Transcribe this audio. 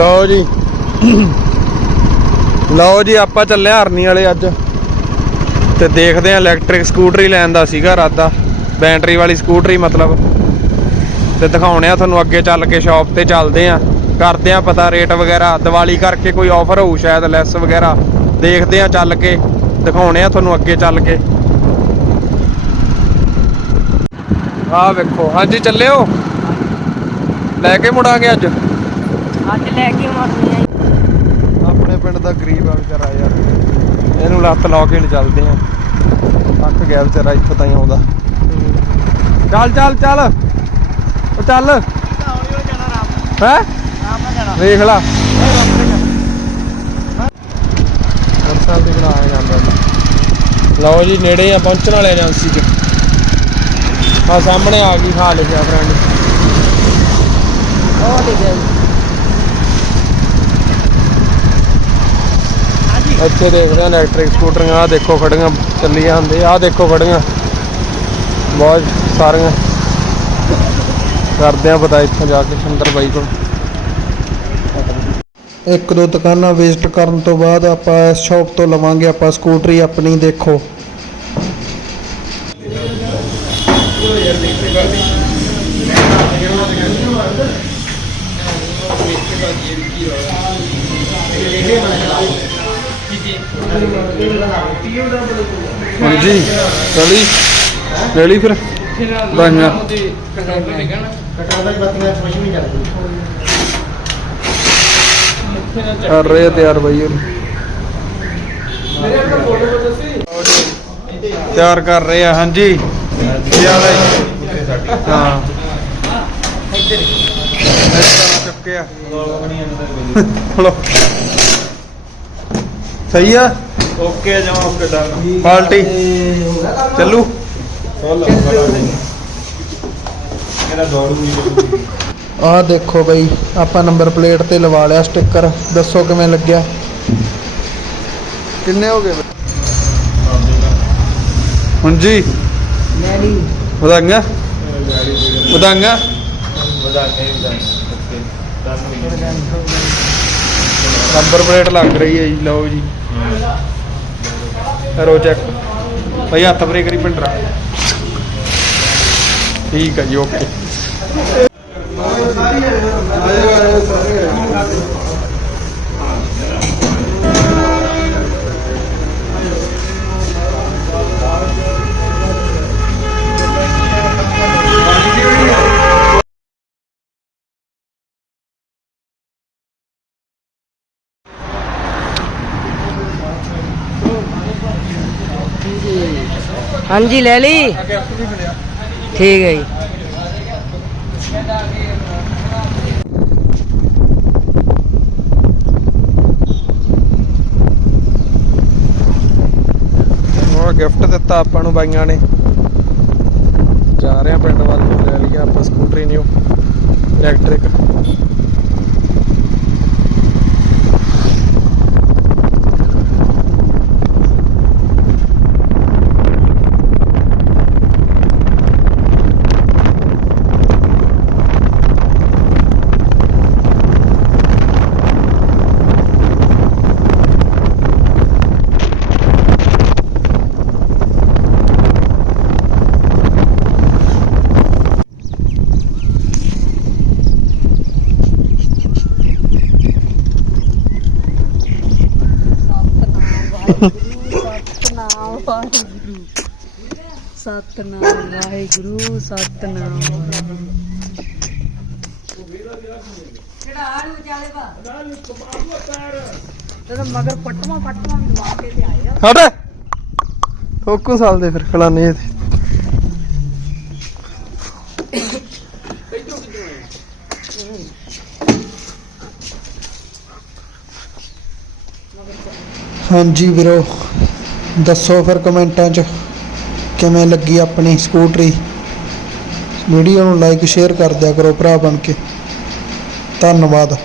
ਲਓ ਜੀ। ਲਓ ਜੀ, ਆਪਾਂ ਚੱਲੇ ਹਰਨੀ ਵਾਲੇ ਅੱਜ। ਤੇ ਦੇਖਦੇ ਆ ਇਲੈਕਟ੍ਰਿਕ ਸਕੂਟਰੀ ਲੈਣ ਦਾ ਸੀਗਾ ਇਰਾਦਾ। ਬੈਟਰੀ ਵਾਲੀ ਸਕੂਟਰੀ ਮਤਲਬ। ਤੇ ਦਿਖਾਉਣੇ ਆ ਤੁਹਾਨੂੰ ਅੱਗੇ ਚੱਲ ਕੇ ਸ਼ਾਪ ਤੇ ਚੱਲਦੇ ਆ ਕਰਦੇ ਆ ਪਤਾ ਰੇਟ ਵਗੈਰਾ। ਦੀਵਾਲੀ ਕਰਕੇ ਕੋਈ ਆਫਰ ਹੋਊ ਸ਼ਾਇਦ ਲੈਸ ਵਗੈਰਾ। ਦੇਖਦੇ ਆ ਚੱਲ ਕੇ। ਦਿਖਾਉਣੇ ਆ ਤੁਹਾਨੂੰ ਅੱਗੇ ਚੱਲ ਕੇ। ਆਹ ਵੇਖੋ। ਹਾਂਜੀ ਚੱਲਿਓ ਲੈ ਕੇ ਮੁੜਾਂਗੇ ਅੱਜ। ਅੱਜ ਲੈ ਕੇ ਮਰਨੀ ਆ ਆਪਣੇ ਪਿੰਡ ਦਾ ਗਰੀਬ ਆ ਵਿਚਾਰਾ ਯਾਰ। ਇਹਨੂੰ ਲੱਤ ਲਾ ਕੇ ਨਹੀਂ ਚੱਲਦੇ ਆ। ਅੱਕ ਗਿਆ ਵਿਚਾਰਾ ਇੱਥੋਂ ਤਾਈਂ ਆਉਂਦਾ। ਚੱਲ ਚੱਲ ਚੱਲ। ਉਹ ਚੱਲ। ਹੈ? ਵੇਖ ਲਾ। ਮੋਟਰਸਾਈਕਲ ਤੇ ਚਲਾ ਜਾਂਦਾ ਜੀ। ਲਓ ਜੀ ਨੇੜੇ ਆ ਪਹੁੰਚਣ ਵਾਲੇ ਏਜੰਸੀ ਚ। ਆ ਸਾਹਮਣੇ ਆ ਗਈ ਖਾ ਲਿਖਿਆ ਫਰੈਂਡ ਉਹ ਲਿਖਿਆ ਇੱਥੇ ਦੇਖਦੇ ਆ ਇਲੈਕਟ੍ਰਿਕ ਸਕੂਟਰੀਆਂ ਆ ਦੇਖੋ ਖੜੀਆਂ ਚੱਲੀ ਜਾਂਦੇ ਆ ਦੇਖੋ ਖੜੀਆਂ। ਬਹੁਤ ਸਾਰੀਆਂ। ਕਰਦੇ ਆ ਪਤਾ ਇੱਥੋਂ ਜਾ ਕੇ, ਸੁੰਦਰ ਬਾਈ ਕੋਲ। ਇੱਕ ਦੋ ਦੁਕਾਨਾਂ ਵਿਜ਼ਿਟ ਕਰਨ ਤੋਂ ਬਾਅਦ ਆਪਾਂ ਇਸ ਸ਼ਾਪ ਤੋਂ ਲਵਾਂਗੇ, ਆਪਾਂ ਸਕੂਟਰੀ ਆਪਣੀ ਦੇਖੋ। ਹਾਂਜੀ ਚਲੀ ਲੈ ਫਿਰ। ਬਾਈਆਂ। ਕਰ ਰਹੇ ਆ ਤਿਆਰ ਬਾਈ ਉਹ ਤਿਆਰ ਕਰ ਰਹੇ ਆ, ਹਾਂਜੀ। ਕੀ ਹਾਲ ਹੈ ਜੀ? ਹਾਂ ਇਹ ਸਹੀ ਆ? ਓਕੇ ਜਮਾ ਓਕੇ ਡਨ ਪਾਲਟੀ ਚੱਲੂ। ਮੇਰਾ ਦੌੜੂ ਨਹੀਂ ਆਹ ਦੇਖੋ ਬਈ ਆਪਾਂ ਨੰਬਰ ਪਲੇਟ ਤੇ ਲਵਾ ਲਿਆ ਸਟicker ਦੱਸੋ ਕਿਵੇਂ ਲੱਗਿਆ? ਕਿੰਨੇ ਹੋ ਗਏ? ਹਾਂਜੀ ਲੈਣੀ ਵਧਾਈਆਂ। ਵਧਾਈਆਂ। ਵਧਾ ਕੇ ਵਧਾ ਓਕੇ ਡਨ ਨੰਬਰ ਪਲੇਟ ਲੱਗ ਰਹੀ ਹੈ ਜੀ, ਲਓ ਜੀ। ਕਰੋ ਚੈੱਕ। ਭਾਈ ਹੱਥ ਬਰੇ ਕਰੀ ਪਿੰਡਰਾ ਠੀਕ ਹੈ ਜੀ, ਓਕੇ। ਹਾਂਜੀ, ਲੈ ਲਈ। ਠੀਕ ਹੈ ਜੀ। ਉਹ ਗਿਫਟ ਦਿੱਤਾ ਆਪਾਂ ਨੂੰ ਬਾਈਆਂ ਨੇ। ਜਾ ਰਹੇ ਆ ਪਿੰਡ ਵੱਲ, ਲੈ ਲਿਆ ਆਪਾਂ scooty new electric Satnam Waheguru. Satnam Waheguru Satnam. ਕਿਹੜਾ ਆਲੂ ਚਾਲੇ ਬਾ ਤੇਰਾ ਮਗਰ ਪਟਵਾ ਪਟਵਾ ਵੀ ਲਵਾ ਕੇ ਤੇ ਆਏ ਆ। ਹਟ। ਠੋਕੂ ਸਾਲ ਦੇ ਫਿਰ ਖਲਾਨੇ ਇਹਦੇ। ਹਾਂਜੀ ਵੀਰੋ, ਦੱਸੋ ਫਿਰ ਕਮੈਂਟਾਂ 'ਚ ਕਿਵੇਂ ਲੱਗੀ ਆਪਣੀ ਸਕੂਟਰੀ? ਵੀਡੀਓ ਨੂੰ ਲਾਈਕ ਸ਼ੇਅਰ ਕਰ ਦਿਆ ਕਰੋ ਭਰਾ ਬਣ ਕੇ। ਧੰਨਵਾਦ।